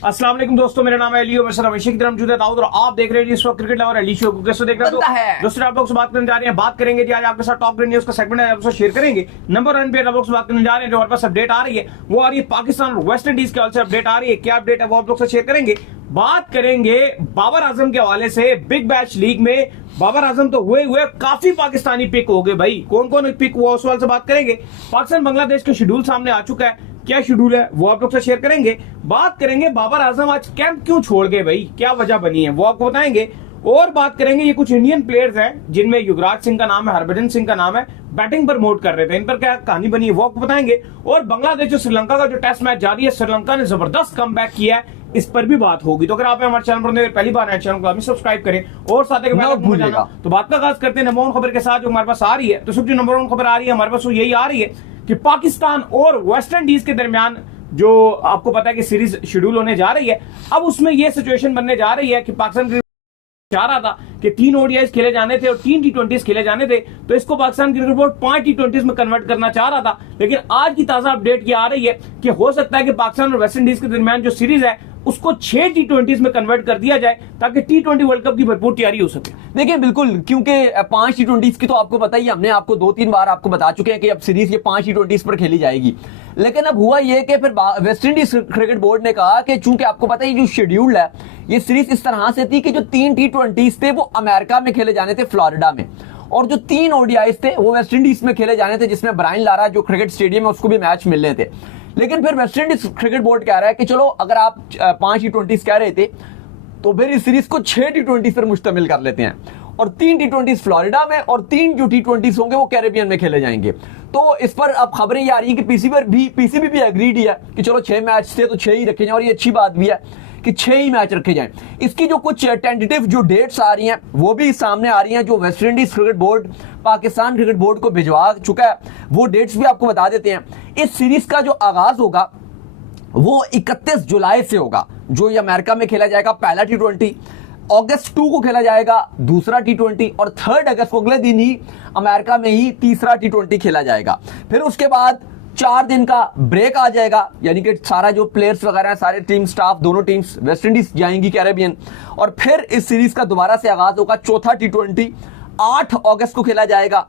अस्सलाम वालेकुम दोस्तों, मेरा नाम है अली और हमेशा की तरह मौजूद है दाऊद और आप देख रहे हैं इस वक्त क्रिकेट लवर अली शो को। कैसे देख रहे हैं दोस्तों? आप लोग से बात करने जा रहे हैं, बात करेंगे जी आज आपके साथ टॉप न्यूज का सेगमेंट है, आपसे शेयर करेंगे। नंबर 1 पे आप लोग से बात करने जा रहे हैं, जो हमारे पास अपडेट आ रही है वो आ रही है पाकिस्तान और वेस्ट इंडीज के हवाले से अपडेट आ रही है। क्या अपडेट है वो आप लोग से शेयर करेंगे। बात करेंगे बाबर आजम के हवाले से। बिग बैश लीग में बाबर आजम तो हुए काफी पाकिस्तानी पिक हो गए भाई। कौन कौन पिक हुआ उस सवाल से बात करेंगे। पाकिस्तान बांग्लादेश का शेड्यूल सामने आ चुका है, क्या शेड्यूल है वो आप लोग से शेयर करेंगे। बात करेंगे बाबर आजम आज कैंप क्यों छोड़ गए भाई, क्या वजह बनी है वो आपको बताएंगे। और बात करेंगे ये कुछ इंडियन प्लेयर्स हैं जिनमें युवराज सिंह का नाम है, हरभजन सिंह का नाम है, बैटिंग पर मोड कर रहे थे, इन पर क्या कहानी बनी है वो आपको बताएंगे। और बांग्लादेश और श्रीलंका का जो टेस्ट मैच जारी है, श्रीलंका ने जबरदस्त कमबैक किया है, इस पर भी बात होगी। तो अगर आप हमारे चैनल पर पहली बार चैनल को अभी सब्सक्राइब करें और साथ ही तो बात का आगाज करते हैं नंबर 1 खबर के साथ जो हमारे पास आ रही है। तो सबसे नंबर 1 खबर आ रही है हमारे पास वो यही आ रही है कि पाकिस्तान और वेस्ट इंडीज के दरमियान जो आपको पता है कि सीरीज शेड्यूल होने जा रही है, अब उसमें यह सिचुएशन बनने जा रही है कि पाकिस्तान चाह रहा था कि 3 ओडीआईज खेले जाने थे और 3 टी20 खेले जाने थे, तो इसको पाकिस्तान क्रिकेट बोर्ड 5 टी20 में कन्वर्ट करना चाह रहा था। लेकिन आज की ताजा अपडेट ये आ रही है कि हो सकता है कि पाकिस्तान और वेस्ट इंडीज के दरमियान जो सीरीज है उसको 6 टी20 में कन्वर्ट कर दिया जाए ताकि टी20 वर्ल्ड कप की भरपूर तैयारी हो सके। देखिए बिल्कुल, क्योंकि 5 टी20 की तो आपको पता ही, हमने आपको 2-3 बार आपको बता चुके हैं कि अब सीरीज ये 5 टी20 पर खेली जाएगी। लेकिन अब हुआ ये कि फिर वेस्ट इंडीज क्रिकेट बोर्ड ने कहा कि चूंकि आपको पता है जो शेड्यूल है ये सीरीज इस तरह से थी कि जो 3 टी20 थे वो अमेरिका में खेले जाने थे, फ्लोरिडा में, और जो 3 ओडीआईज थे वो वेस्ट इंडीज में खेले जाने थे, जिसमें ब्रायन लारा जो क्रिकेट स्टेडियम है उसको भी मैच मिलने थे। लेकिन फिर वेस्ट इंडीज क्रिकेट बोर्ड कह रहा है कि चलो अगर आप 5 टी20 कह रहे थे तो फिर इस सीरीज को 6 टी20 पर मुश्तमिल कर लेते हैं, और 3 टी20 फ्लोरिडा में और 3 जो टी20 होंगे वो कैरेबियन में खेले जाएंगे। तो इस पर अब खबरें ये आ रही है कि पीसीबी भी एग्रीड ही है कि चलो 6 मैच थे तो 6 ही रखे जाए, और ये अच्छी बात भी है कि 6 ही मैच रखे जाएं। इसकी जो कुछ टेंटेटिव जो डेट्स आ रही हैं वो भी सामने आ रही हैं, जो West Indies cricket board Pakistan cricket board को भिजवा चुका है, वो डेट्स भी आपको बता देते हैं। इस सीरीज का जो आगाज होगा वो 31 जुलाई से होगा, जो ये अमेरिका में खेला जाएगा पहला टी20, अगस्त 2 को खेला जाएगा दूसरा टी20, और 3 अगस्त को अगले दिन ही अमेरिका में ही तीसरा टी20 खेला जाएगा। फिर उसके बाद 4 दिन का ब्रेक आ जाएगा, यानी कि सारा जो प्लेयर्स वगैरह है, सारे टीम स्टाफ, दोनों टीम्स वेस्ट इंडीज जाएंगी कैरेबियन, और फिर इस सीरीज का दोबारा से आगाज होगा। चौथा टी20 8 अगस्त को खेला जाएगा,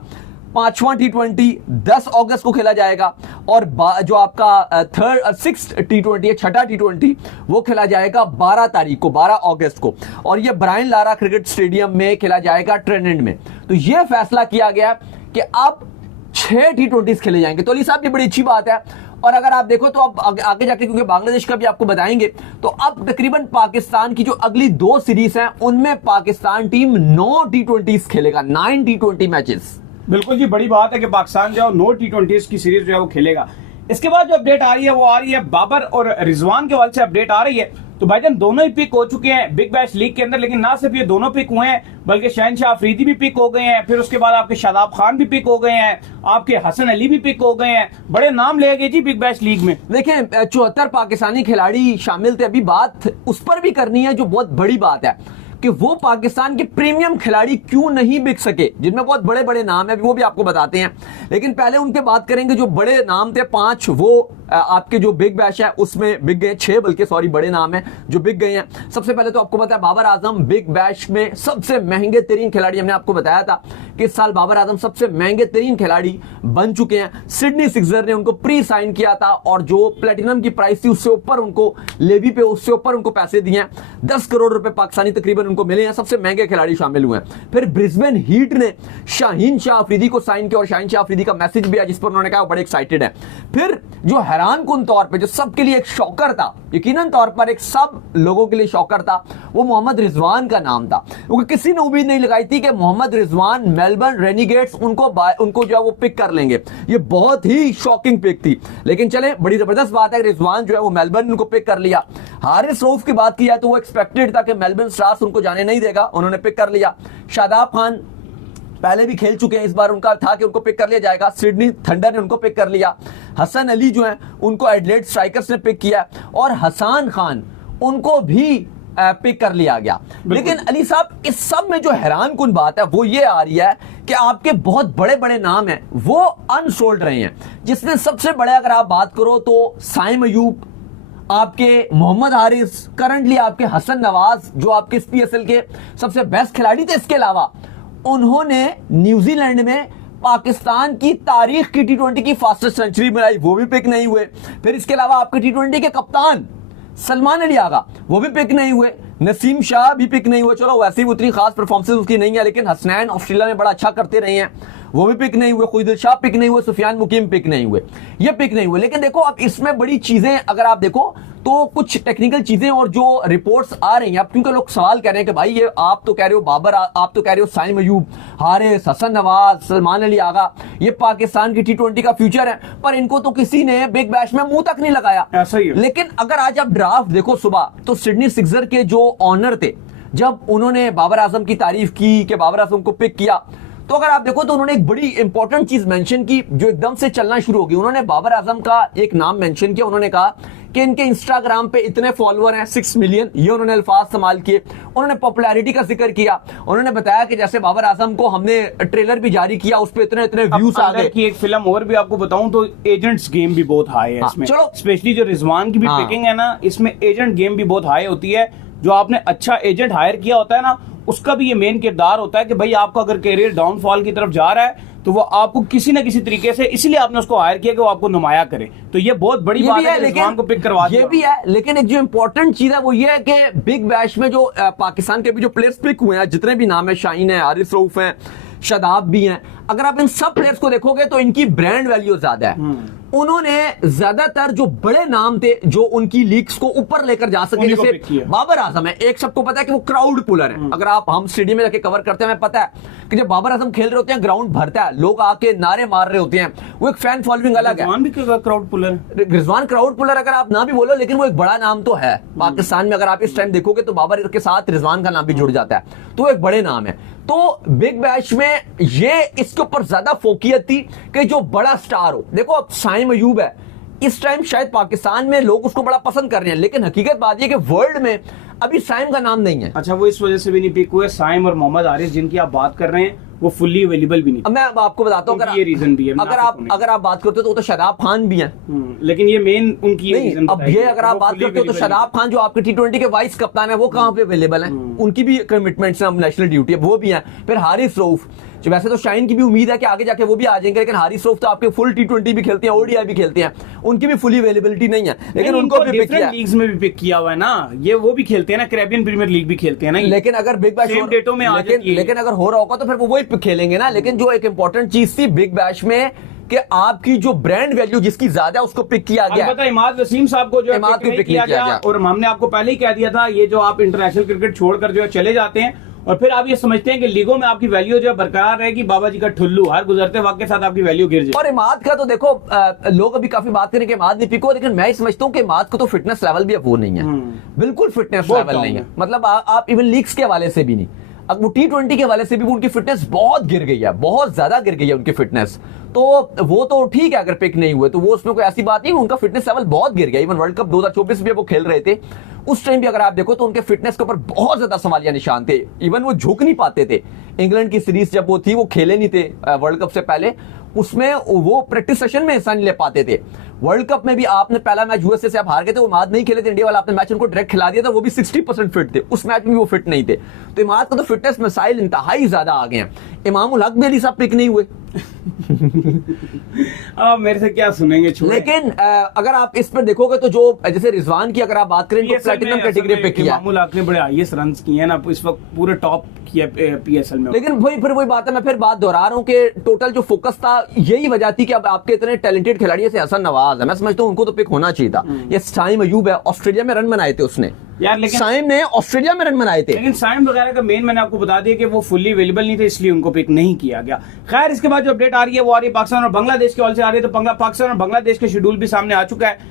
5वां टी20 10 अगस्त को खेला जाएगा, और जो आपका 6th टी20 है, छठा टी20 वो खेला जाएगा 12 तारीख को, 12 अगस्त को, और ये ब्रायन लारा क्रिकेट स्टेडियम में खेला जाएगा ट्रेंड में। तो ये फैसला किया गया कि अब 6 टी20 खेले जाएंगे। तो अली साहब ये बड़ी अच्छी बात है। और अगर आप देखो तो अब आगे जाके, क्योंकि बांग्लादेश का भी आपको बताएंगे, तो अब तकरीबन पाकिस्तान की जो अगली 2 सीरीज हैं उनमें पाकिस्तान टीम 9 टी20 खेलेगा, 9 टी20 मैचेस। बिल्कुल जी, बड़ी बात है कि पाकिस्तान जो 9 टी20 की सीरीज जो है वो खेलेगा। इसके बाद जो अपडेट आ रही है वो आ रही है बाबर और रिजवान के हवाले से अपडेट आ रही है। तो भाईजान दोनों ही पिक हो चुके हैं बिग बैश लीग के अंदर, लेकिन ना सिर्फ ये दोनों पिक हुए हैं बल्कि शहनशाह अफरीदी भी पिक हो गए हैं, फिर उसके बाद आपके शादाब खान भी पिक हो गए हैं, आपके हसन अली भी पिक हो गए हैं। बड़े नाम ले गए जी बिग बैश लीग में। देखें 74 पाकिस्तानी खिलाड़ी शामिल थे। अभी बात उस पर भी करनी है जो बहुत बड़ी बात है कि वो पाकिस्तान के प्रीमियम खिलाड़ी क्यों नहीं बिक सके, जिनमें बहुत बड़े बड़े नाम है, वो भी आपको बताते हैं। लेकिन पहले उनके बात करेंगे जो बड़े नाम थे 5, वो आपके जो बिग बैश है उसमें बिक गए, 6 बल्कि सॉरी बड़े नाम है जो बिक गए हैं। सबसे पहले तो आपको पता है बाबर आजम बिग बैश में सबसे महंगे तरीन खिलाड़ी, हमने आपको बताया था कि इस साल बाबर आजम सबसे महंगे तरीन खिलाड़ी बन चुके हैं। सिडनी सिक्सर ने उनको प्री साइन किया था, और जो प्लेटिनम की प्राइस थी उससे ऊपर उनको लेवी पे, उससे ऊपर उनको पैसे दिए हैं। 10 करोड़ रुपए पाकिस्तानी तकरीबन उनको मिले हैं। सबसे महंगे खिलाड़ी शामिल हुए हैं। फिर ब्रिस्बेन हीट ने शाहीन शाह अफरीदी को साइन किया, और शाहीन शाह अफरीदी का मैसेज भी है जिस पर उन्होंने कहा बड़े एक्साइटेड है। फिर जो हैरान कुन तौर पे, जो सबके लिए एक शॉकर था, यकीनन तौर पर एक सब लोगों के लिए शॉकर था, वो मोहम्मद रिजवान का नाम था। क्योंकि किसी ने उम्मीद नहीं लगाई थी कि मोहम्मद रिजवान मेलबर्न रेनिगेट्स उनको जो है वो पिक कर लेंगे। ये बहुत ही शॉकिंग पिक थी। लेकिन चले, बड़ी जबरदस्त बात है रिजवान जो है वो मेलबर्न उनको पिक कर लिया। हारिस रऊफ की बात की जाए तो वो एक्सपेक्टेड था कि मेलबर्न स्टार्स उनको जाने नहीं देगा, उन्होंने पिक कर लिया। शादाब खान पहले भी खेल चुके हैं, इस बार उनका था कि उनको पिक कर लिया जाएगा, सिडनी थंडर ने उनको पिक कर लिया। हसन अली जो है उनको एडिलेड स्ट्राइकर्स ने पिक किया, और हसन खान उनको भी पिक कर लिया गया। लेकिन अली साहब इस सब में जो हैरान कुन बात है वो ये आ रही है कि आपके बहुत बड़े बड़े नाम हैं वो अनसोल्ड रहे हैं, जिसमें सबसे बड़े अगर आप बात करो तो साइम अयूब, आपके मोहम्मद हारिस, करंटली आपके हसन नवाज जो आपके PSL के सबसे बेस्ट खिलाड़ी थे, इसके अलावा उन्होंने न्यूजीलैंड में पाकिस्तान की तारीख की T20 की फास्टेस्ट सेंचुरी बनाई, वो भी पिक नहीं हुए। फिर इसके अलावा आपके T20 के कप्तान सलमान अली आगा, वो भी पिक नहीं हुए। नसीम शाह भी पिक नहीं हुए, चलो वैसे ही उतनी खास परफॉर्मेंस उसकी नहीं है, लेकिन हसनैन ऑस्ट्रेलिया में बड़ा अच्छा करते रहे हैं, वो भी पिक नहीं हुए। खुदिल शाह पिक नहीं हुए, सुफियान मुकीम पिक नहीं हुए, ये पिक नहीं हुए। लेकिन देखो अब इसमें बड़ी चीजें अगर आप देखो तो कुछ टेक्निकल चीजें और जो रिपोर्ट्स आ रही हैं, अब क्योंकि लोग सवाल कर रहे हैं कि भाई ये आप तो कह रहे हो बाबर, आप तो कह रहे हो साइम अयूब, हारिस, हसन नवाज, सलमान अली आगा, ये पाकिस्तान की T20 का फ्यूचर है, पर इनको तो किसी ने बिग बैश में मुंह तक नहीं लगाया। ऐसा ही है। लेकिन अगर आज आप ड्राफ्ट देखो सुबह, तो सिडनी सिक्सर के जो ऑनर थे, जब उन्होंने बाबर आजम की तारीफ की कि बाबर आजम को पिक किया, तो अगर आप देखो तो उन्होंने एक बड़ी इंपॉर्टेंट चीज मेंशन की जो एकदम से चलना शुरू हो गई। उन्होंने बाबर आजम का एक नाम मेंशन किया, उन्होंने कहा कि इनके इंस्टाग्राम पे इतने फॉलोअर हैं 6 मिलियन, ये उन्होंने अल्फाज इस्तेमाल किए। उन्होंने पॉपुलैरिटी का जिक्र किया, उन्होंने बताया कि जैसे बाबर आजम को हमने ट्रेलर भी जारी किया, उस पर इतने इतने व्यूज आ गए। की एक फिल्म और भी आपको बताऊं तो एजेंट्स गेम भी बहुत हाई है इसमें। चलो, स्पेशली जो रिजवान की भी पिकिंग है ना, इसमें एजेंट गेम भी बहुत हाई होती है। जो आपने अच्छा एजेंट हायर किया होता है ना, उसका भी ये मेन किरदार होता है कि भाई आपका अगर करियर डाउनफॉल की तरफ जा रहा है तो वो आपको किसी ना किसी तरीके से, इसलिए आपने उसको हायर किया कि वो आपको नुमाया करे। तो ये बहुत बड़ी बात है, रिजवान को पिक करवा दिया। ये भी है, लेकिन एक जो इंपॉर्टेंट चीज है वो ये है कि बिग बैश में जो पाकिस्तान के भी जो प्लेयर्स पिक हुए हैं, जितने भी नाम है, शाहीन है, हारिस रऊफ है, शादाब भी हैं, अगर आप इन सब प्लेयर्स को देखोगे तो इनकी ब्रांड वैल्यू ज्यादा है। उन्होंने ज्यादातर जो बड़े नाम थे जो उनकी लीग्स को ऊपर लेकर जा सके, जैसे बाबर आजम है, एक सबको पता है कि वो क्राउड पुलर है। अगर आप हम स्टेडियम में जाके कवर करते हैं, हमें पता है कि जब बाबर आजम खेल रहे होते हैं ग्राउंड भरता है, लोग आके नारे मार रहे होते हैं, वो एक फैन फॉलोइंग अलग है। रिजवान भी crowd puller, Rizwan crowd puller अगर आप ना भी बोलो, लेकिन वो एक बड़ा नाम तो है पाकिस्तान में। अगर आप इस टाइम देखोगे तो बाबर के साथ रिजवान का नाम भी जुड़ जाता है, तो एक बड़े नाम है। तो बिग बैश में ये इसके ऊपर ज्यादा फोकियत थी कि जो बड़ा स्टार हो। देखो अब साइम अयूब है, इस टाइम शायद पाकिस्तान में लोग उसको बड़ा पसंद कर रहे हैं, लेकिन हकीकत बात यह कि वर्ल्ड में अभी साइम का नाम नहीं है। अच्छा, वो इस वजह से भी नहीं पिक हुए। साइम और मोहम्मद हारिस जिनकी आप बात कर रहे हैं वो फुल्ली अवेलेबल भी नहीं। अब मैं आपको बताता हूँ, ये रीजन भी है। अगर आप बात करते हो तो शादाब खान भी हैं, लेकिन ये मेन उनकी नहीं। अब ये अगर आप बात करते हो तो शादाब खान जो आपके T20 के वाइस कप्तान है, वो कहाँ पे अवेलेबल है? उनकी भी कमिटमेंट्स हैं, नेशनल ड्यूटी है, वो भी हैं। फिर हारिस रऊफ, जो वैसे तो शाहीन की भी उम्मीद है कि आगे जाके वो भी आ जाएंगे, लेकिन हारिस रऊफ तो आपके फुल T20 भी खेलते हैं, ODI भी खेलते हैं, उनकी भी फुली अवेलेबिलिटी नहीं है, लेकिन उनको भी पिक किया, लीग्स में भी पिक किया हुआ है ना। ये वो भी खेलते हैं ना, कैरेबियन प्रीमियर लीग भी खेलते हैं ना। लेकिन अगर बिग बैश डेटों में लेकिन अगर हो रहा होगा तो फिर वो वही खेलेंगे ना। लेकिन जो एक इंपॉर्टेंट चीज थी बिग बैश में कि आपकी जो ब्रांड वैल्यू जिसकी ज्यादा है उसको पिक किया गया। पता है इमाद वसीम साहब को जो पिक किया गया, और हमने आपको पहले ही कह दिया था, ये जो आप इंटरनेशनल क्रिकेट छोड़कर जो है चले जाते हैं और फिर आप ये समझते हैं कि लीगों में आपकी वैल्यू जो है बरकरार रहेगी, बाबा जी का ठुल्लू हर गुजरते वक्त के साथ आपकी वैल्यू गिर जाए। और इमाद का तो देखो लोग अभी काफी बात करें कि इमाद नहीं पिको, लेकिन मैं समझता हूँ कि इमाद को तो फिटनेस लेवल भी अब वो नहीं है, बिल्कुल फिटनेस लेवल नहीं है। मतलब आप इवन लीग्स के हवाले से भी नहीं, अब वो T20 के हवाले से भी उनकी फिटनेस बहुत गिर गई है, बहुत ज्यादा गिर गई है उनकी फिटनेस। तो वो तो ठीक है अगर पिक नहीं हुए तो वो उसमें कोई ऐसी बात नहीं, उनका फिटनेस लेवल बहुत गिर गया। इवन वर्ल्ड कप 2024 में वो खेल रहे थे, उस टाइम भी अगर आप देखो तो उनके फिटनेस के ऊपर बहुत ज्यादा सवालिया निशान थे। इवन वो झुक नहीं पाते थे। इंग्लैंड की सीरीज जब वो थी, वो खेले नहीं थे वर्ल्ड कप से पहले, उसमें वो प्रैक्टिस सेशन में हिस्सा नहीं ले पाते थे। वर्ल्ड कप में भी आपने पहला मैच यूएसए से आप हार गए थे, वो इमाद नहीं खेले थे इंडिया वाला, आपने मैच उनको डायरेक्ट खिला दिया था, वो भी 60% फिट थे, उस मैच में भी वो फिट नहीं थे। तो इमाद का तो फिटनेस मिसाइल इंतहाई ज्यादा आ गए हैं। इमामुल हक भी अली साहब पिक नहीं हुए। मेरे से क्या सुनेंगे, लेकिन अगर आप इस पर देखोगे तो जो जैसे रिजवान की अगर आप बात करें तो प्लैटिनम कैटेगरी पे किया, इमामुल हक ने बड़े हाईएस्ट रन्स किए हैं ना इस वक्त, पूरे टॉप किया PSL में। लेकिन वही बात है, मैं फिर बात दोहरा रहा हूँ कि टोटल जो फोकस था यही वजह थी कि अब आपके इतने टैलेंटेड खिलाड़ी से हसन नवाज है, मैं समझता हूँ उनको तो पिक होना चाहिए था। ये साइम अयूब है, ऑस्ट्रेलिया में रन बनाए थे उसने यार, लेकिन साइम ने ऑस्ट्रेलिया में रन बनाए थे। लेकिन साइम वगैरह का मेन मैंने आपको बता दिया कि वो फुल्ली अवेलेबल नहीं थे, इसलिए उनको पिक नहीं किया गया। खैर, इसके बाद जो अपडेट आ रही है वो आ रही है पाकिस्तान और बांग्लादेश के हॉल से आ रही है। तो पाकिस्तान और बांग्लादेश के शेड्यूल भी सामने आ चुका है।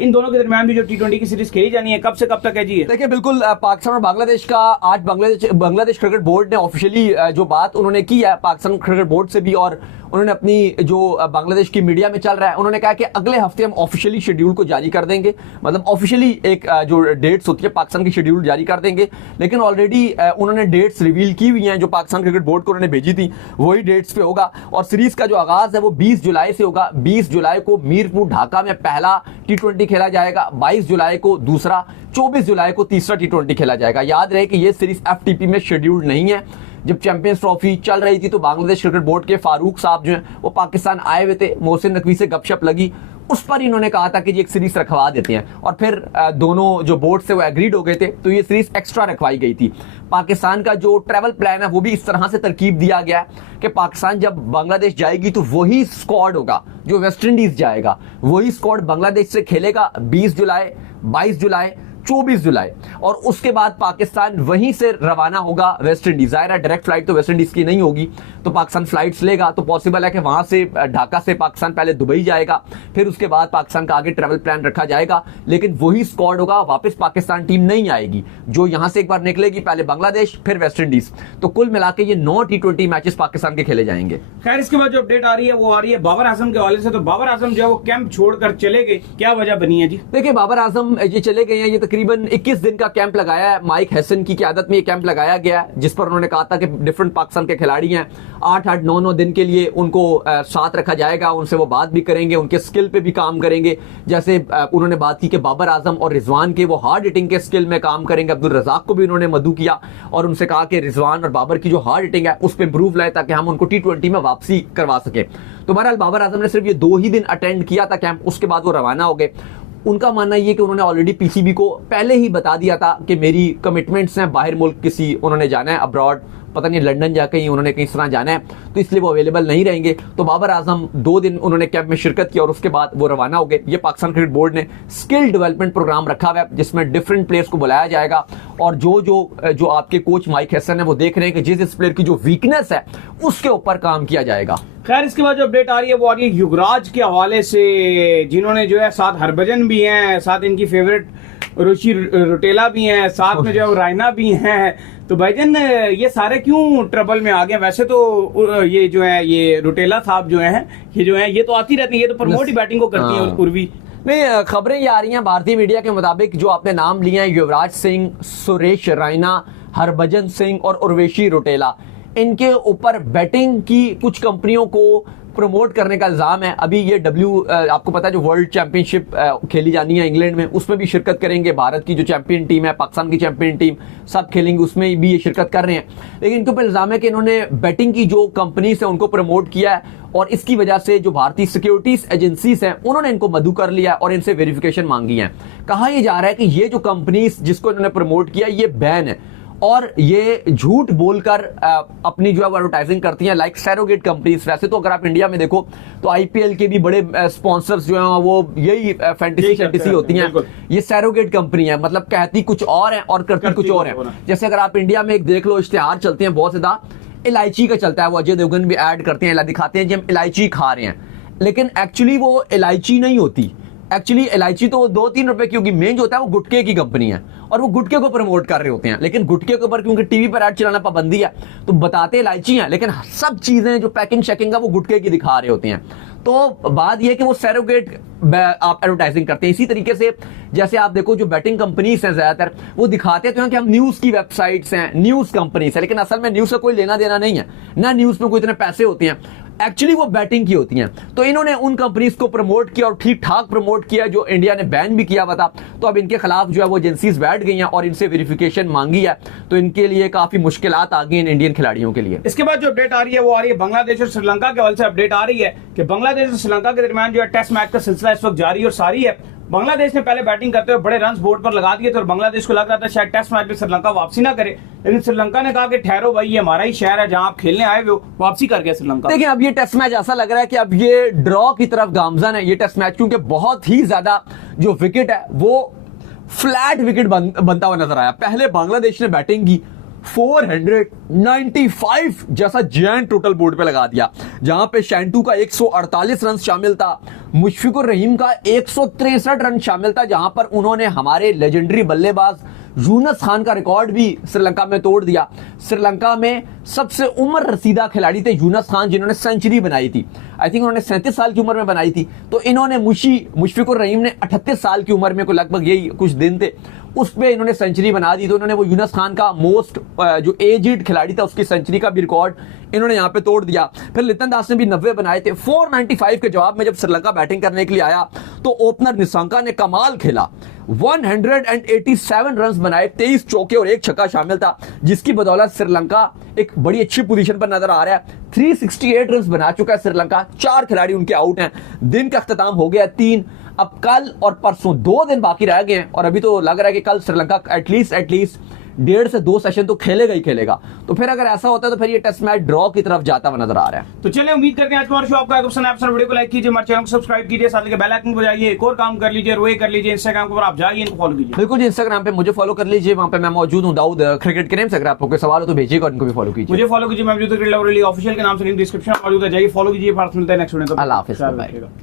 इन दोनों के दरमियान भी जो T20 की सीरीज खेली जानी है, कब से कब तक है जी? देखिए बिल्कुल, पाकिस्तान और बांग्लादेश का आज बांग्लादेश क्रिकेट बोर्ड ने ऑफिशियली जो बात उन्होंने की है पाकिस्तान क्रिकेट बोर्ड से भी, और उन्होंने अपनी जो बांग्लादेश की मीडिया में चल रहा है, उन्होंने कहा कि अगले हफ्ते हम ऑफिशियली शेड्यूल को जारी कर देंगे, मतलब ऑफिशियली एक जो डेट्स होती है पाकिस्तान की शेड्यूल जारी कर देंगे। लेकिन ऑलरेडी उन्होंने डेट्स रिवील की हुई हैं जो पाकिस्तान क्रिकेट बोर्ड को उन्होंने भेजी थी, वही डेट्स पे होगा। और सीरीज का जो आगाज है वो 20 जुलाई से होगा। 20 जुलाई को मीरपुर ढाका में पहला T20 खेला जाएगा, 22 जुलाई को दूसरा, 24 जुलाई को तीसरा T20 खेला जाएगा। याद रहे कि ये सीरीज FTP में शेड्यूल्ड नहीं है। जब चैंपियंस ट्रॉफी चल रही थी तो बांग्लादेश क्रिकेट बोर्ड के फारूक साहब जो हैं वो पाकिस्तान आए हुए थे, मोहसिन नकवी से गपशप लगी, उस पर इन्होंने कहा था कि ये एक सीरीज रखवा देते हैं। और फिर दोनों जो बोर्ड से वो एग्रीड हो गए थे, तो ये सीरीज एक्स्ट्रा रखवाई गई थी। पाकिस्तान का जो ट्रैवल प्लान है वो भी इस तरह से तरकीब दिया गया है कि पाकिस्तान जब बांग्लादेश जाएगी तो वही स्क्वाड होगा जो वेस्ट इंडीज जाएगा, वही स्क्वाड बांग्लादेश से खेलेगा 20 जुलाई, 22 जुलाई, 24 जुलाई, और उसके बाद पाकिस्तान वहीं से रवाना होगा वेस्ट इंडीज। जाहिर है डायरेक्ट फ्लाइट तो वेस्ट इंडीज की नहीं होगी, तो पाकिस्तान फ्लाइट्स लेगा, तो पॉसिबल है कि वहां से ढाका से पाकिस्तान पहले दुबई जाएगा, फिर उसके बाद पाकिस्तान का आगे ट्रैवल प्लान रखा जाएगा। लेकिन वही स्क्वाड होगा, वापस पाकिस्तान टीम नहीं आएगी, जो यहां से एक बार निकलेगी, पहले बांग्लादेश फिर वेस्ट इंडीज। तो कुल मिला के ये 9 T20 मैचेस पाकिस्तान के खेले जाएंगे। खैर, इसके बाद जो अपडेट आ रही है वो आ रही है बाबर आजम के हवाले से। तो बाबर आजम जो है वो कैंप छोड़कर चले गए, क्या वजह बनी है जी? देखिए, बाबर आजम ये चले गए हैं, ये तकरीबन 21 दिन का कैंप लगाया है। माइक हैसन की क़यादत में ये कैंप लगाया गया है, जिस पर उन्होंने कहा था कि डिफरेंट पाकिस्तान के खिलाड़ी हैं, 8-8, 9-9 दिन के लिए उनको साथ रखा जाएगा, उनसे वो बात भी करेंगे, उनके स्किल पे भी काम करेंगे। जैसे उन्होंने बात की कि बाबर आजम और रिजवान के वो हार्ड हिटिंग के स्किल में काम करेंगे। अब्दुल रज़ाक को भी उन्होंने मदू किया और उनसे कहा कि रिजवान और बाबर की जो हार्ड हिटिंग है उस पर इंप्रूव लाए ताकि हम उनको T20 में वापसी करवा सके। तो बहरहाल बाबर आजम ने सिर्फ ये 2 ही दिन अटेंड किया था कैंप, उसके बाद वो रवाना हो गए। उनका मानना ये कि उन्होंने ऑलरेडी PCB को पहले ही बता दिया था कि मेरी कमिटमेंट्स हैं, बाहर मुल्क किसी उन्होंने जाना है, अब्रॉड, पता नहीं लंदन जाकर ही उन्होंने कहीं तरह जाना है, तो इसलिए वो अवेलेबल नहीं रहेंगे। तो बाबर आजम 2 दिन उन्होंने कैंप में शिरकत की और उसके बाद वो रवाना हो गए। ये पाकिस्तान क्रिकेट बोर्ड ने स्किल डेवलपमेंट प्रोग्राम रखा हुआ है जिसमें डिफरेंट प्लेयर्स को बुलाया जाएगा, और जो आपके कोच माइक हैसन है वो देख रहे हैं कि जिस प्लेयर की जो वीकनेस है उसके ऊपर काम किया जाएगा। खैर, इसके बाद जो अपडेट आ रही है वो आ रही है युवराज के हवाले से, जिन्होंने जो है साथ हरभजन भी हैं, साथ इनकी फेवरेट रुचि रुटेला भी हैं, साथ में जो है रायना भी हैं। तो भाईजान ये सारे क्यों ट्रबल में आ गए? वैसे तो ये जो है ये रुटेला साहब जो है ये तो आती रहती है, ये तो प्रमोट ही बैटिंग को करती है उर्वी। नहीं, खबरें ये आ रही हैं भारतीय मीडिया के मुताबिक, जो आपने नाम लिए हैं युवराज सिंह, सुरेश रैना, हरभजन सिंह और उर्वेशी रुटेला, इनके ऊपर बैटिंग की कुछ कंपनियों को प्रमोट करने का इल्जाम है। अभी ये आपको पता है जो वर्ल्ड चैंपियनशिप खेली जानी है इंग्लैंड में, उसमें भी शिरकत करेंगे। भारत की जो चैंपियन टीम है, पाकिस्तान की चैंपियन टीम, सब खेलेंगे, उसमें भी ये शिरकत कर रहे हैं। लेकिन इनके ऊपर इल्जाम है कि इन्होंने बैटिंग की जो कंपनीज है उनको प्रमोट किया है, और इसकी वजह से जो भारतीय सिक्योरिटीज एजेंसीज हैं उन्होंने इनको मदू कर लिया और इनसे वेरिफिकेशन मांगी है। कहा यह जा रहा है कि ये जो कंपनीज जिसको इन्होंने प्रमोट किया ये बैन है, और ये झूठ बोलकर अपनी जो है एडवर्टाइजिंग करती हैं, लाइक सैरोगेट कंपनीज। वैसे तो अगर आप इंडिया में देखो तो IPL के भी बड़े स्पॉन्सर्स जो हैं वो यही फैंटेसी होती हैं। ये सैरोगेट कंपनी है, मतलब कहती कुछ और है और करती कुछ और है। जैसे अगर आप इंडिया में एक देख लो, इश्तिहार चलते हैं बहुत ज्यादा, इलायची का चलता है, वो अजय देवगन भी ऐड करते हैं, दिखाते हैं कि हम इलायची खा रहे हैं, लेकिन एक्चुअली वो इलायची नहीं होती। एक्चुअली इलायची तो 2-3 रुपए की होगी, मेन जो होता है वो गुटके की कंपनी है, और वो गुटके को प्रमोट कर रहे होते हैं। लेकिन गुटके के ऊपर क्योंकि टीवी पर ऐड चलाना पाबंदी है, तो बताते इलायची हैं, लेकिन सब चीजें जो पैकिंग शैकिंग है वो गुटके की दिखा रहे होते हैं। तो बात यह कि वो सैरोगेट आप एडवर्टाइजिंग करते हैं। इसी तरीके से जैसे आप देखो जो बैटिंग कंपनीज हैं ज्यादातर वो दिखाते तो हैं कि हम न्यूज की वेबसाइट्स हैं, न्यूज कंपनीज है, लेकिन असल में न्यूज का कोई लेना देना नहीं है ना, न्यूज में कोई इतने पैसे होते हैं, एक्चुअली वो बैटिंग की होती हैं। तो इन्होंने उन कंपनीज को प्रमोट किया और ठीक ठाक प्रमोट किया, जो इंडिया ने बैन भी किया हुआ था। तो अब इनके खिलाफ जो है वो एजेंसीज बैठ गई हैं और इनसे वेरिफिकेशन मांगी है, तो इनके लिए काफी मुश्किलात आ गई हैं इंडियन खिलाड़ियों के लिए। इसके बाद जो अपडेट आ रही है वो आ रही है बांग्लादेश और श्रीलंका के हवाले से अपडेट आ रही है कि बांग्लादेश और श्रीलंका के दरमियान जो है टेस्ट मैच का सिलसिला इस वक्त जारी और सारी है। बांग्लादेश ने पहले बैटिंग करते हुए बड़े रन्स बोर्ड पर लगा दिए थे और बांग्लादेश को लग रहा था शायद टेस्ट मैच में श्रीलंका वापसी ना करे, लेकिन श्रीलंका ने कहा कि ठहरो भाई, ये हमारा ही शहर है जहां आप खेलने आए हुए हो। वापसी कर गया श्रीलंका। देखिए, अब ये टेस्ट मैच ऐसा लग रहा है कि अब ये ड्रॉ की तरफ गामजन है ये टेस्ट मैच, क्योंकि बहुत ही ज्यादा जो विकेट है वो फ्लैट विकेट बनता हुआ नजर आया। पहले बांग्लादेश ने बैटिंग की, 495 जैसा जैंट टोटल बोर्ड पे लगा दिया, जहां पे शैंटू का 148 रन शामिल था, मुशफिकुर रहीम का 163 रन शामिल था, जहां पर उन्होंने हमारे लेजेंडरी बल्लेबाज यूनुस खान का रिकॉर्ड भी श्रीलंका में तोड़ दिया। श्रीलंका में सबसे उम्र रसीदा खिलाड़ी थे यूनुस खान, जिन्होंने सेंचुरी बनाई थी। आई थिंक उन्होंने 37 साल की उम्र में बनाई थी। तो इन्होंने मुशफिकुर रहीम ने 38 साल की उम्र में को लगभग यही कुछ दिन थे, उस पे इन्होंने सेंचुरी बना दी। तो इन्होंने वो यूनुस खान का मोस्ट जो एजिड खिलाड़ी था उसकी सेंचुरी का भी रिकॉर्ड इन्होंने यहाँ पे तोड़ दिया। फिर लिटन दास ने भी 90 बनाए थे। 495 के जवाब में जब श्रीलंका बैटिंग करने के लिए आया तो ओपनर निशंका ने कमाल खेला, 187 रन बनाए, 23 चौके और 1 छक्का शामिल था, जिसकी बदौलत श्रीलंका एक बड़ी अच्छी पोजीशन पर नजर आ रहा है। 368 रन बना चुका है श्रीलंका, 4 खिलाड़ी उनके आउट हैं। दिन का अख्ताम हो गया 3, अब कल और परसों 2 दिन बाकी रह गए हैं और अभी तो लग रहा है कि कल श्रीलंका एटलीस्ट 1.5 से 2 सेशन तो खेलेगा ही खेलेगा। तो फिर अगर ऐसा होता है तो फिर ये टेस्ट मैच ड्रॉ की तरफ जाता हुआ नजर आ रहा है। तो चलिए उम्मीद करते हैं आज हमारा शो आपको पसंद आया। वीडियो को लाइक कीजिए, हमारे चैनल को सब्सक्राइब कीजिए, साथ ही बेल आइकन को बजाइए, एक और काम कर लीजिए, रोए कर लीजिए, इंस्टाग्राम पर आप जाइए, इनको फॉलो कीजिए। बिल्कुल जी, इंस्टाग्राम पे मुझे फॉलो कर लीजिए, वहां पे मैं मौजूद हूं दाऊद क्रिकेट के नेम से। अगर आपको कोई सवाल हो तो भेजिएगा और इनको भी फॉलो कीजिए। मुझे फॉलो कीजिए, मैं मौजूद क्रिकेट लवर ऑफिशियल के नाम से लिंक डिस्क्रिप्शन में मौजूद है, जाइए फॉलो कीजिए। मिलते हैं नेक्स्ट वीडियो में। अल्लाह हाफिज।